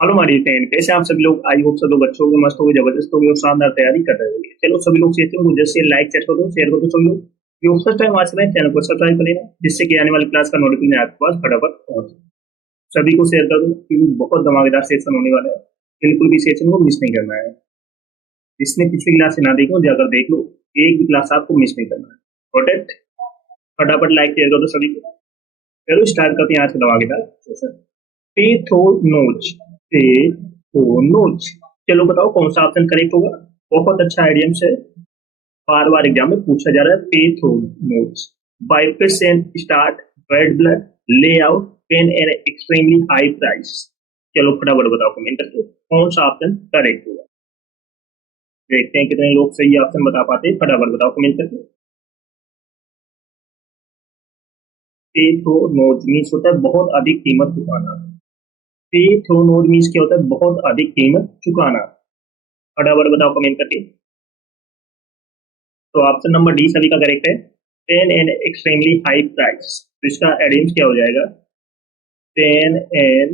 Hello हमारी friend, कैसे आप सभी लोग? आई होप सब लोग अच्छे होंगे, मस्त होंगे, जबरदस्त होंगे और शानदार तैयारी कर रहे होंगे। चलो सभी लोग शेयर करो, जैसे लाइक शेयर कर दो सभी लोग। जो फर्स्ट टाइम आज करें चैनल को सब्सक्राइब कर लेना, जिससे कि आने वाली क्लास का नोटिफिकेशन आपके पास फटाफट पहुंचे। सभी को शेयर कर दो क्योंकि बहुत धमाकेदार सेशन होने वाला है। बिल्कुल भी सेशन को मिस नहीं करना है। जिसने पिछली क्लास से ना देखी हो जाकर देख लो, एक भी क्लास आपको मिस नहीं करना है। Got it? फटाफट लाइक शेयर कर दो सभी को। चलो स्टार्ट करते हैं आज का धमाकेदार सेशन। पेथोनोज, पेथोनोज। चलो बताओ कौन सा ऑप्शन करेक्ट होगा। बहुत अच्छा आइडियम्स है, बार बार एग्जाम में पूछा जा रहा है। पेथोनोज, bypass and start, red blood, lay out, pain and extremely high price. चलो फटाफट बताओ कमेंट करके कौन सा ऑप्शन करेक्ट होगा। देखते हैं कितने लोग सही ऑप्शन बता पाते हैं। फटाफट बताओ कमेंट करके। पेथोनोज मीन्स होता है बहुत अधिक कीमत चुकाना। पेथोनोज मीन्स क्या होता है? बहुत अधिक कीमत चुकाना। फटाफट बताओ कमेंट करके। तो ऑप्शन नंबर डी सभी का करेक्ट है, pain and extremely high price. तो इसका एडियम्स क्या हो जाएगा? Pain and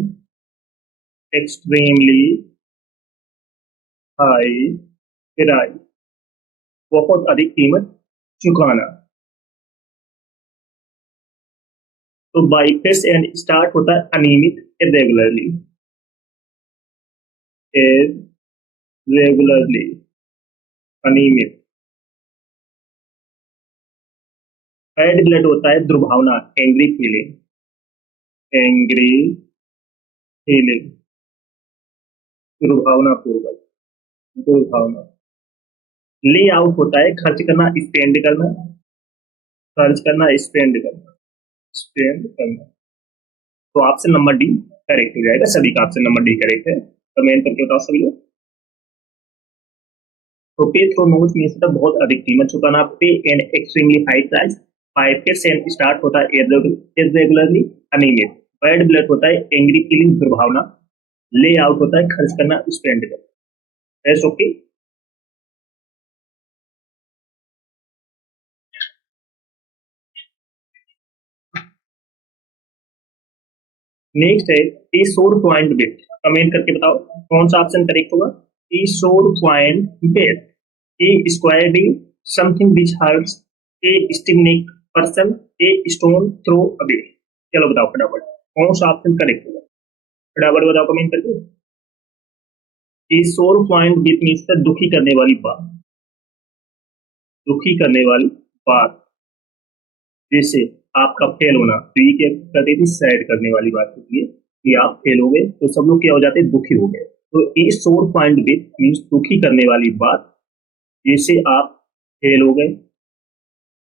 extremely high price, बहुत अधिक कीमत चुकाना। तो बाइफेस एंड स्टार्ट होता है अनियमित, इरेगुलरली, इरेगुलरली, अनियमित। रेड ब्लड होता है दुर्भावना, एंग्री फीलिंग, एंग्री फीलिंग, दुर्भावना पूर्वक, दुर्भावना। ले आउट होता है खर्च करना, स्पेंड करना, खर्च करना, स्पेंड करना, स्पेंड करना। तो ऑप्शन नंबर डी करेक्ट हो जाएगा। सभी का ऑप्शन नंबर डी करेक्ट है। कमेंट करके बताओ सभी लोग। तो पे थ्रो नोज मीन्स होता है बहुत अधिक कीमत चुकाना। Pay and extremely high price. पाइपेट्स एंड स्टार्ट होता है इरेगुलरली, अनियमित। बैड ब्लड होता है एंग्री फीलिंग, दुर्भावना। ले आउट होता है खर्च करना, स्पेंड करना। S okay. नेक्स्ट है ए सोर पॉइंट बिट। कमेंट करके बताओ कौन सा ऑप्शन करेक्ट होगा। A sore point bit, a square D, something which hurts, a stiff-necked person, a stone throw away. चलो बताओ फटाफट कौन सा ऑप्शन करेक्ट होगा। फटाफट बताओ कमेंट करके। ए सोर पॉइंट बिट मीन्स दुखी करने वाली बात, दुखी करने वाली बात। जैसे आपका फेल होना, तो ये क्या कहते थे? सैड करने वाली बात होती है कि आप फेल हो गए तो सब लोग क्या हो जाते हैं? दुखी हो गए। तो ए सोर पॉइंट विथ मीन्स दुखी करने वाली बात। जैसे आप फेल हो गए,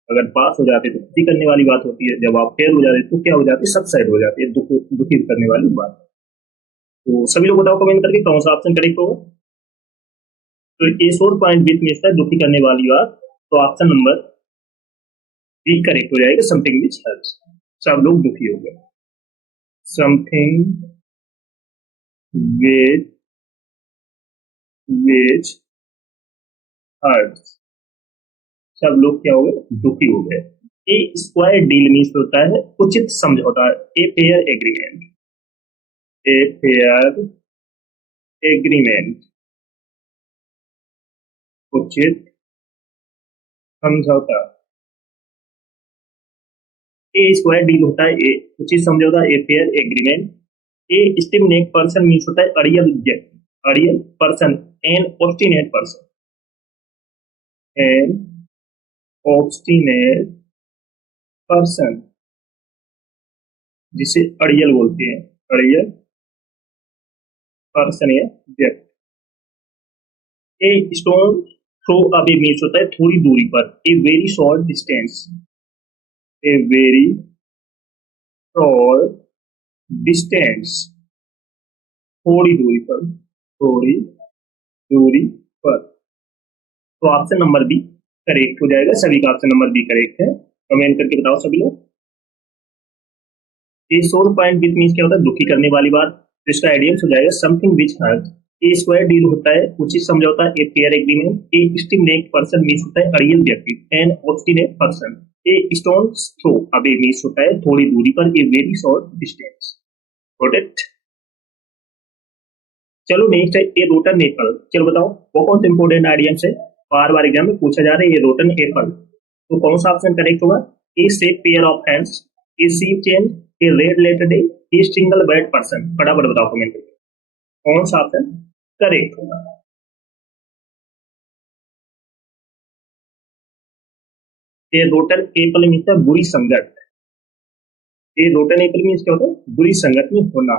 अगर पास हो जाते तो खुशी करने वाली बात होती है। जब आप फेल हो जाते तो क्या हो जाते? सब साइड हो जाते हैं, दुखी करने वाली बात। तो सभी लोग बताओ कमेंट करके कौन सा ऑप्शन करेक्ट होगा। तो ए सोर पॉइंट विथ मीन्स दुखी करने वाली बात। तो ऑप्शन नंबर बी करेक्ट हो जाएगा, समथिंग विच हेल्प्स। सब लोग दुखी हो गए, समथिंग विच विच हर्ट्स। सब लोग क्या हो गए? दुखी हो गए। ए स्क्वायर डील मीन्स होता है उचित समझौता, a fair agreement, A fair agreement, उचित समझौता। ए स्क्वायर डील होता है ए उचित समझौता, a fair agreement. A stiff-necked person means होता है अड़ियल व्यक्ति, अड़ियल person, an obstinate person, an obstinate person, जिसे अड़ियल बोलते हैं, अड़ियल पर्सन या व्यक्ति। A stone throw away means होता है थोड़ी दूरी पर, a very short distance, a very short distance, थोड़ी दूरी पर, थोड़ी दूरी पर। तो ऑप्शन नंबर बी करेक्ट हो जाएगा। सभी का ऑप्शन नंबर बी करेक्ट है। कमेंट करके बताओ सभी लोग। ए सोर पॉइंट विथ मीन्स क्या होता है? दुखी करने वाली बात। तो इसका आइडियम्स हो जाएगा something which hurt. A square deal होता है उचित समझौता, a fair agreement. A stiff-necked person means होता है अड़ियल व्यक्ति, an obstinate person. A stone throw away means होता है थोड़ी दूरी पर, a very short distance. Got it? चलो नेक्स्ट है ए रोटन एप्पल। चलो बताओ बहुत इंपॉर्टेंट आइडियम्स है, बार बार एग्जाम में पूछा जा रहा है ये रोटन एप्पल। तो कौन सा ऑप्शन करेक्ट होगा? A safe pair of hands, a sea change, a red letter day, a single bad person. फटाफट बताओ कमेंट करके कौन सा ऑप्शन करेक्ट होगा। ये रोटन एप्पल मीन्स है बुरी संगत। ये रोटन एप्पल मीन्स क्या होता है? बुरी संगत में होना।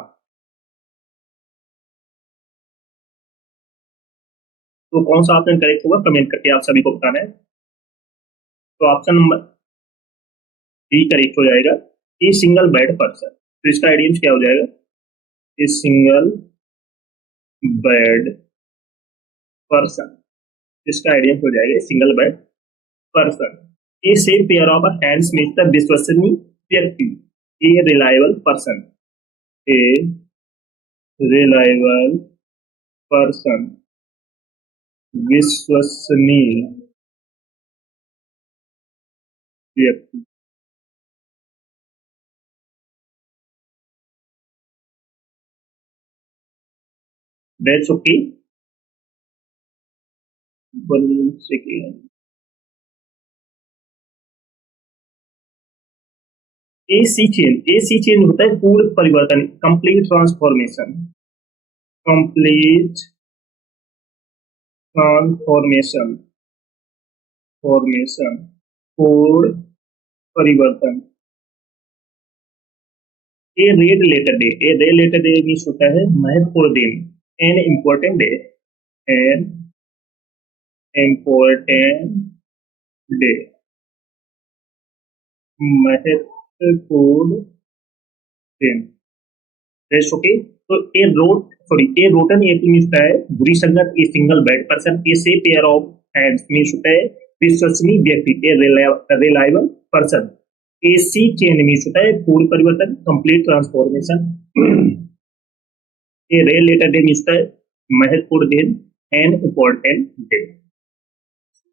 तो कौन सा ऑप्शन करेक्ट होगा कमेंट करके आप सभी को बताना है। तो ऑप्शन नंबर डी करेक्ट हो जाएगा, ए सिंगल बेड पर्सन। तो इसका आइडियम्स क्या हो जाएगा? A single bed person. इसका आइडियम्स हो जाएगा single bed person. A same pair of hands means the विश्वसनीय व्यक्ति, a reliable person, A reliable person, विश्वसनीय व्यक्ति। That's okay. 1 second. AC change होता है पूर्ण परिवर्तन, complete transformation, complete transformation, formation, पूर्ण परिवर्तन। ए रेड लेटर डे, ए रेड लेटर डे मीन्स होता है महत्वपूर्ण दिन, N important day, N important day, महत्वपूर्ण दिन। Rest okay. तो ए रोटन ए मीन्स होता है बुरी संगत, a single bad person, a safe pair of hands means होता है विश्वसनीय व्यक्ति, a reliable person, a sea change means होता है पूर्ण परिवर्तन, complete transformation, a red letter day means होता है महत्वपूर्ण दिन, एंड इम्पोर्टेंट डे।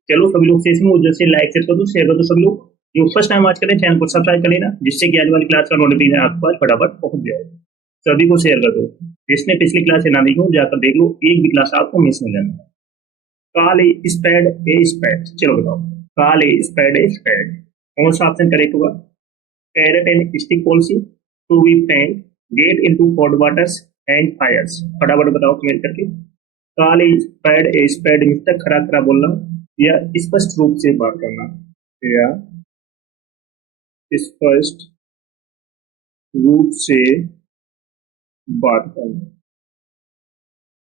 चलो सभी लोग सेशन में जैसे लाइक कर दो, शेयर कर दो। सभी लोग जो फर्स्ट टाइम आज करें चैनल को सब्सक्राइब कर लेना, जिससे कि आने वाली क्लास का नोटिफिकेशन आपके पास फटाफट पहुंच जाए। सभी को शेयर कर दो, जिसने पिछली क्लास ना देखी हो जाकर देख लो, एक भी क्लास आपको मिस नहीं करना। काल ए स्पैड ए स्पैड। चलो बताओ काल ए स्पैड ए स्पैड कौन सा ऑप्शन करेक्ट होगा? Carrot and stick policy, to be frank, get into hot waters and fires. फटाफट बताओ कमेंट करके। काल ए स्पैड मीन्स खरा खरा बोलना या स्पष्ट रूप से बात करना, या स्पष्ट रूप से बात करना,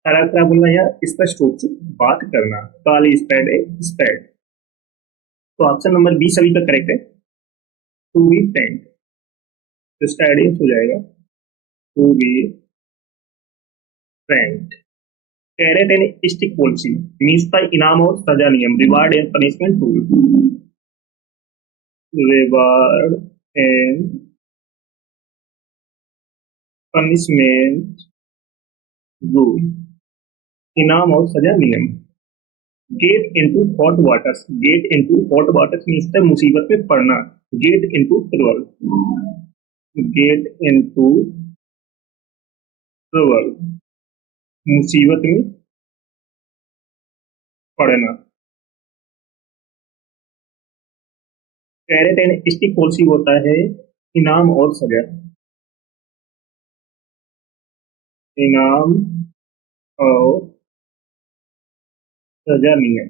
खरा खरा बोलना या स्पष्ट रूप से बात करना। काली स्पैड ए स्पैड। तो ऑप्शन नंबर बी सभी का करेक्ट है, टू बी फ्रैंक। तो इसका आइडियम्स हो जाएगा to be frank. Carrot and stick policy means by इनाम और सजा नियम, reward and punishment rule, reward and punishment rule, इनाम और सजा नियम। Get into hot waters, get into hot waters means मुसीबत में पड़ना, get into trouble, get into trouble, मुसीबत में पड़ना। कैरेट एंड स्टिक पॉलिसी होता है इनाम और सजा, इनाम और सजा नियम।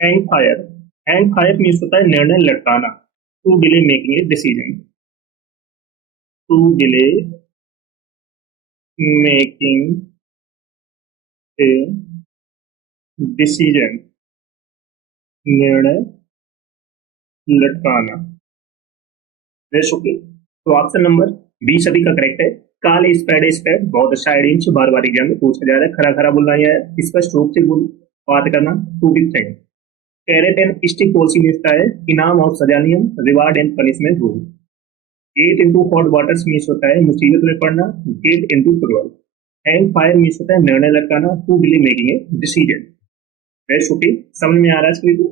Hang fire, hang fire means होता है निर्णय लटकाना, to delay making a decision, to delay making a decision, निर्णय लटकाना। ओके। तो ऑप्शन नंबर बी सभी का करेक्ट है, काल स्पैड स्पैड। बहुत अच्छा आइडिया, बार बार एग्जाम में पूछा जा रहा है, खरा खरा बोलना या स्पष्ट रूप से बात करना, to be frank. Carrot and stick policy मिलता है इनाम और सजा नियम, reward and punishment rule. Get into hot waters means होता है मुसीबत में पड़ना, get into trouble. Hang fire means होता है निर्णय लटकाना, to delay making a decision. Very okay, समझ में आ रहा है सभी को?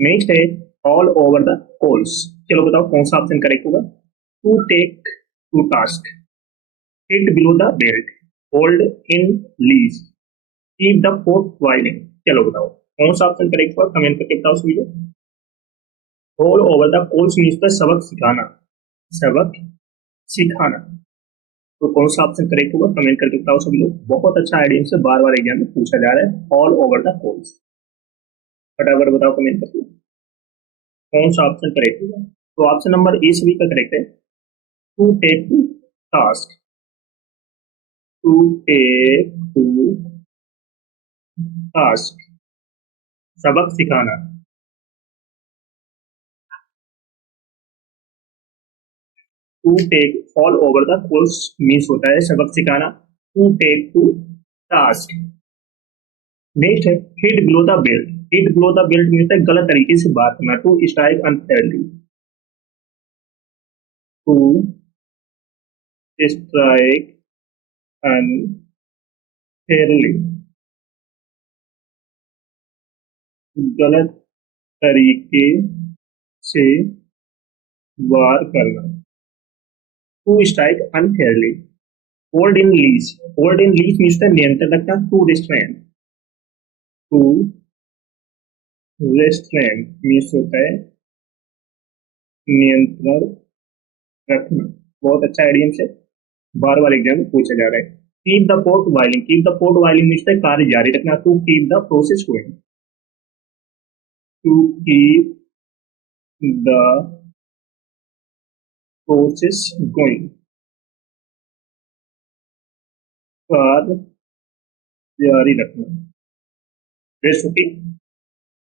नेक्स्ट है ऑल ओवर द कोल्स। चलो बताओ कौन सा ऑप्शन करेक्ट होगा। To take to task, hit below the belt, hold in leash, keep the pot boiling. चलो बताओ कौन सा ऑप्शन करेक्ट होगा, कमेंट करके बताओ सभी लोग। Haul over the coals means the सबक सिखाना, सबक सिखाना। तो कौन सा ऑप्शन करेक्ट होगा, कमेंट करके बताओ सभी लोग। बहुत अच्छा आइडिया से बार बार एग्जाम में पूछा जा रहा है, ऑल ओवर द कोल्स। फटाफट बताओ कमेंट करके कौन सा ऑप्शन करेक्ट होगा। तो ऑप्शन नंबर ए सभी का करेक्ट है, to take to task, to take to task, सबक सिखाना। To take all over the course means होता है सबक सिखाना, to take to task. Next है hit below the belt. Hit below the belt means है गलत तरीके से बात करना, to strike unfairly, to strike unfairly, गलत तरीके से वार करना, to strike unfairly. Hold in leash, hold in leash means नियंत्रण रखना, to restrain, to restrain means होता है नियंत्रण रखना। बहुत अच्छा आइडिया से बार बार एग्जाम में पूछा जा रहा है। Keep the pot boiling, keep the pot boiling means कार्य जारी रखना, to keep the process going, to keep the process going, कार्य जारी रखना। Rest okay.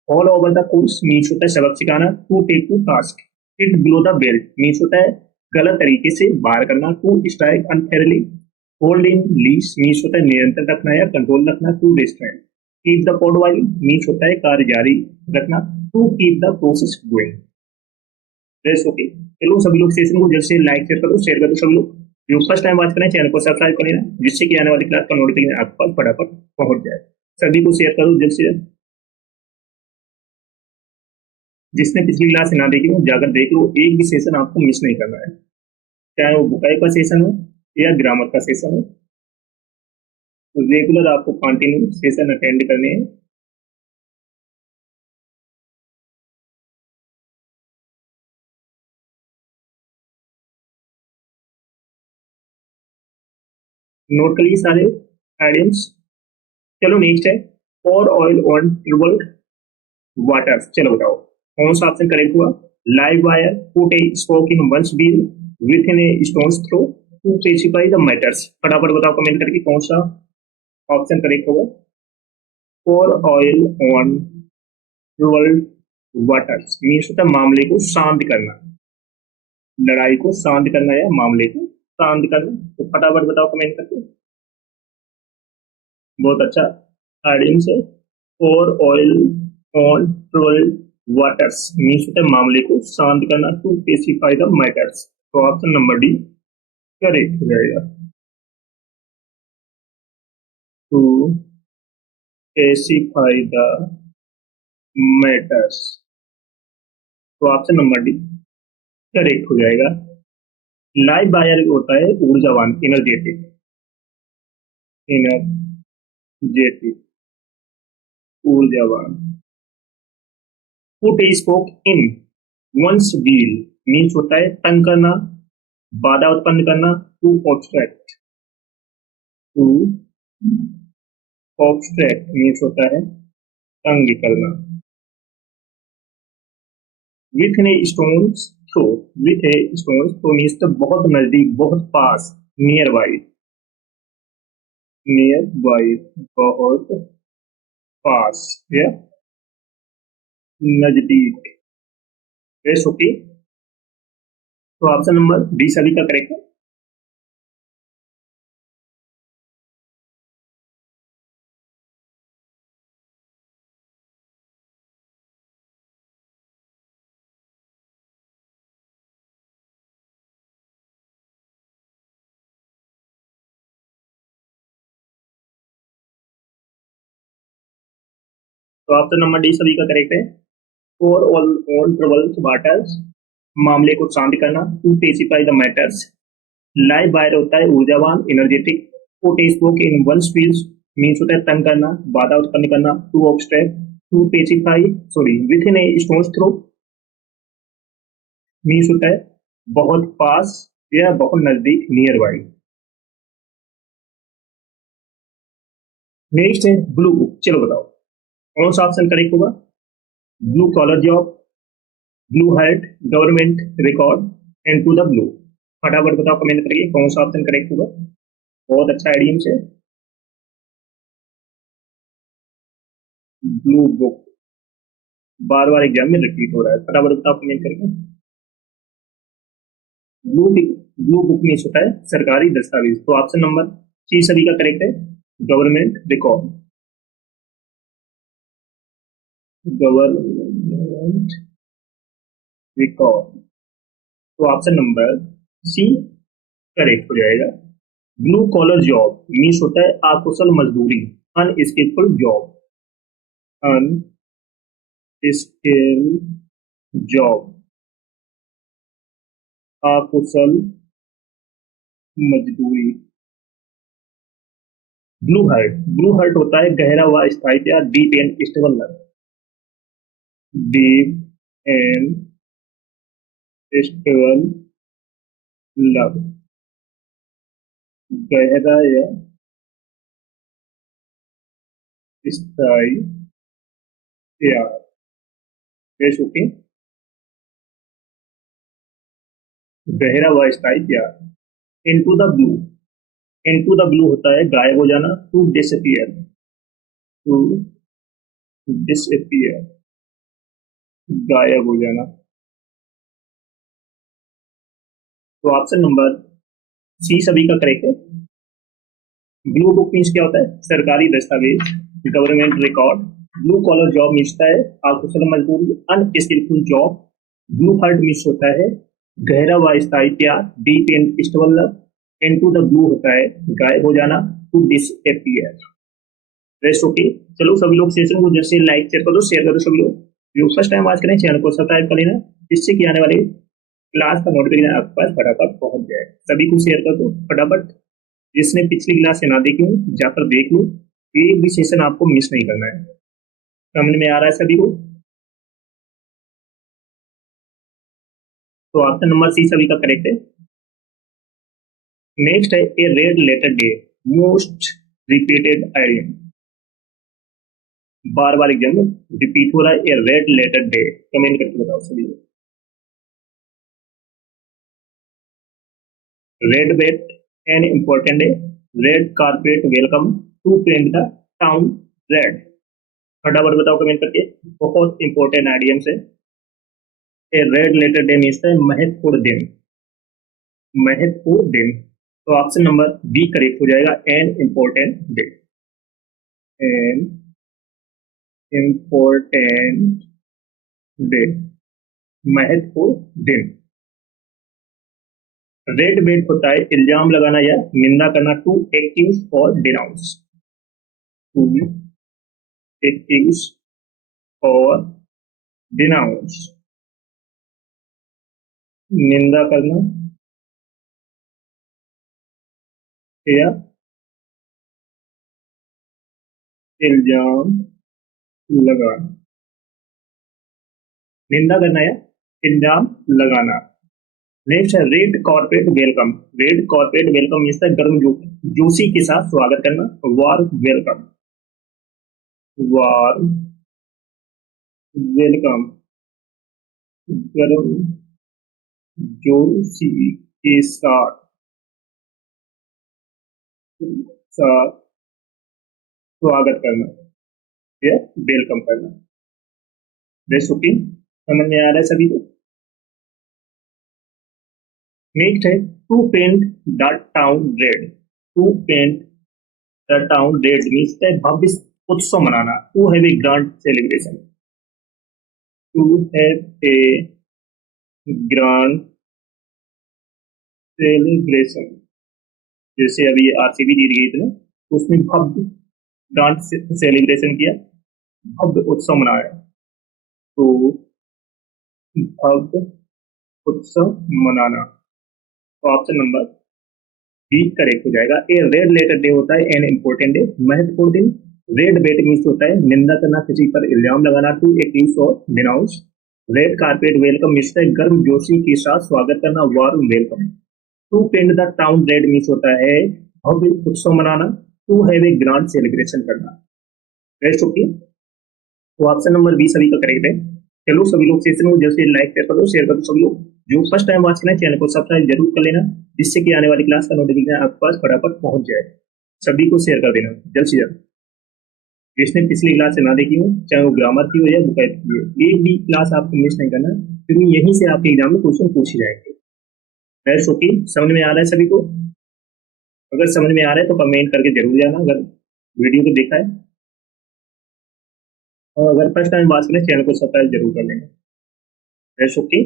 Haul over the course means होता है सबक सिखाना, to take to task, hit below the belt means होता है गलत तरीके से बाहर करना, to strike unfairly. Hold in leash means होता है नियंत्रण रखना या कंट्रोल रखना, to restrain. Keep the pot boiling means होता है कार्य जारी रखना, to keep the process going. Rest okay. चलो सभी लोग सेशन को जल्द से लाइक शेयर कर दो सभी लोग। जो फर्स्ट टाइम बात करें चैनल को सब्सक्राइब कर लेना, जिससे कि आने वाली क्लास का नोटिफिकेशन आपके पास फटाफट पहुंच जाए। सभी को शेयर करो जल्द से जल्द। जिसने पिछली क्लास ना देखी हो जाकर देख लो, एक भी सेशन आपको मिस नहीं करना है, चाहे वो बुकाई का सेशन हो या ग्रामर का सेशन हो। तो रेगुलर आपको कंटिन्यू सेशन अटेंड करने हैं। नोट करिए सारे आइडियम्स। चलो नेक्स्ट है और ऑयल ऑन ट्यूबल वाटर। चलो बताओ कौन सा ऑप्शन करेक्ट हुआ। Live wire, put a spoke in one's wheel with in a stone's throw, to specify the matters. फटाफट बताओ कमेंट करके कौन सा ऑप्शन करेक्ट होगा। और oil on troubled water means होता है मामले को शांत करना, लड़ाई को शांत करना या मामले को शांत करना। तो फटाफट बताओ कमेंट करके। बहुत अच्छा आइडियम से। और oil on troubled waters means होता है मामले को शांत करना, टू पेसिफाई द मैटर्स। तो ऑप्शन नंबर डी करेक्ट हो जाएगा, टू पेसिफाई द मैटर्स। तो ऑप्शन नंबर डी करेक्ट हो जाएगा। लाइव वायर होता है ऊर्जावान, एनर्जेटिक, एनर्जेटिक, ऊर्जावान। Put spoke in one's wheel means होता है तंग करना, बाधा उत्पन्न करना, to obstruct, to obstruct means होता है तंग करना। With a stone's throw, with a stone's throw means तो बहुत नजदीक, बहुत पास, नियर बाई, नियर बाई, बहुत पास या नजदीक। Yes okay. तो ऑप्शन नंबर डी सभी का करेक्ट है। तो ऑप्शन नंबर डी सभी का करेक्ट है। और ऑल ट्रबल्स वाटर्स, मामले को शांत करना। To pacify the matters, live wire होता है ऊर्जावान energetic. Put a spoke in one speed means होता है तंग करना, बाधा उत्पन्न करना। To obstruct, to pacify sorry with in a stone's throw means होता है बहुत पास या बहुत नजदीक, नियर बाई। नेक्स्ट है ब्लू। चलो बताओ कौन सा ऑप्शन करेक्ट होगा। Blue collar job, blue heart, government record, and to the blue. फटाफट बताओ कमेंट करके कौन सा ऑप्शन करेक्ट होगा। बहुत अच्छा आइडियम से। ब्लू बुक बार बार एग्जाम में रिपीट हो रहा है, फटाफट बताओ कमेंट करके। ब्लू ब्लू बुक मीन्स होता है सरकारी दस्तावेज, तो ऑप्शन नंबर सी सभी का करेक्ट है, गवर्नमेंट रिकॉर्ड। गवर्नमेंट रिकॉर्ड, तो ऑप्शन नंबर सी करेक्ट हो जाएगा। ब्लू कॉलर जॉब मीन्स होता है अकुशल मजदूरी, अनस्किलफुल जॉब, अनस्किल जॉब, अकुशल मजदूरी। ब्लू हार्ट होता है गहरा व स्थायी प्यार, deep and stable love, deep and stable love, गहरा या स्थायी प्यार। ओके, गहरा व स्थायी प्यार। Into the blue, into the blue होता है गायब हो जाना, टू डिसअपियर, टू डिसअपियर, गायब हो जाना। तो ऑप्शन नंबर सी सभी का करेक्ट है। ब्लू बुक मीन्स क्या होता है, सरकारी दस्तावेज, government record. Blue collar job means है अकुशल मजदूरी, unskillful job. Blue heart means होता है गहरा व स्थायी प्यार, deep and stable love. Into the blue होता है गायब हो जाना, टू डिसअपियर। Rest okay. चलो सभी लोग सेशन को जैसे लाइक शेयर कर दो सभी लोग। जो फर्स्ट टाइम आज करें चैनल को सब्सक्राइब कर लेना, जिससे कि आने वाले क्लास का नोटिफिकेशन आपके पास फटाफट पहुंच जाए। सभी को शेयर कर दो फटाफट। जिसने पिछली क्लास से ना देखी हो जाकर देख लो, एक भी सेशन आपको मिस नहीं करना है। समझ में आ रहा है सभी को। तो ऑप्शन नंबर सी सभी का करेक्ट है। नेक्स्ट है a red letter day, most repeated idiom, बार बार एग्जाम में रिपीट हो रहा है। A red letter day, comment करके बताओ सभी लोग। Red bet an important day, red carpet welcome, to paint the town red. फटाफट बताओ कमेंट करके, बहुत इंपॉर्टेंट आइडियम्स है। A red letter day means है महत्वपूर्ण दिन, महत्वपूर्ण दिन। तो ऑप्शन नंबर बी करेक्ट हो जाएगा, N important day, N important day, महत्वपूर्ण दिन। रेड बेट होता है इल्जाम लगाना या निंदा करना, टू एक्यूज और डिनाउंस, टू एक्यूज और डिनाउंस, निंदा करना या इल्जाम लगाना, निंदा करना या इल्जाम लगाना। नेक्स्ट है red corporate welcome, red corporate welcome means है गर्म जोशी के साथ स्वागत करना, वार्म वेलकम, वार्म वेलकम, गर्म जोशी के साथ स्वागत करना या वेलकम करना। रेसिपी समझ में आ रहा है सभी को। नेक्स्ट है to paint the town red, to paint the town red means है भव्य उत्सव मनाना, to have a grand celebration, to have a grand celebration. जैसे अभी आरसीबी जीत गई थी ना, तो उसने भव्य ग्रांड सेलिब्रेशन किया, भव्य उत्सव मनाया। तो भव्य उत्सव मनाना। तो ऑप्शन नंबर बी करेक्ट हो जाएगा। ए रेड लेटर डे होता है एन इम्पोर्टेंट डे, महत्वपूर्ण दिन। रेड बेट मीन्स होता है निंदा करना, किसी पर इल्जाम लगाना, टू एक्यूज और denounce. Red carpet welcome means है गर्म जोशी के साथ स्वागत करना, warm welcome. To paint the town red means होता है भव्य उत्सव मनाना, to have a grand celebration करना। रेस्ट ओके, तो ऑप्शन नंबर बी सभी का करेक्ट है। चलो सभी लोग सेशन को जैसे लाइक कर दो, शेयर कर दो। सभी लोग जो फर्स्ट टाइम वॉच करना है चैनल को सब्सक्राइब जरूर कर लेना, जिससे कि आने वाली क्लास का नोटिफिकेशन आपके पास फटाफट पहुंच जाए। सभी को शेयर कर देना जल्द से जल्द। जिसने पिछली क्लास से ना देखी हो, चाहे वो ग्रामर की हो या बुकाइट की हो, एक भी क्लास आपको मिस नहीं करना, क्योंकि यहीं से आपके एग्जाम में क्वेश्चन पूछे जाएंगे। रेस्ट ओके, समझ में आ रहा है सभी को? अगर समझ में आ रहा है तो कमेंट करके जरूर जाना अगर वीडियो को देखा है, और अगर फर्स्ट टाइम वॉच करें चैनल को सब्सक्राइब जरूर कर लेना। Rest okay.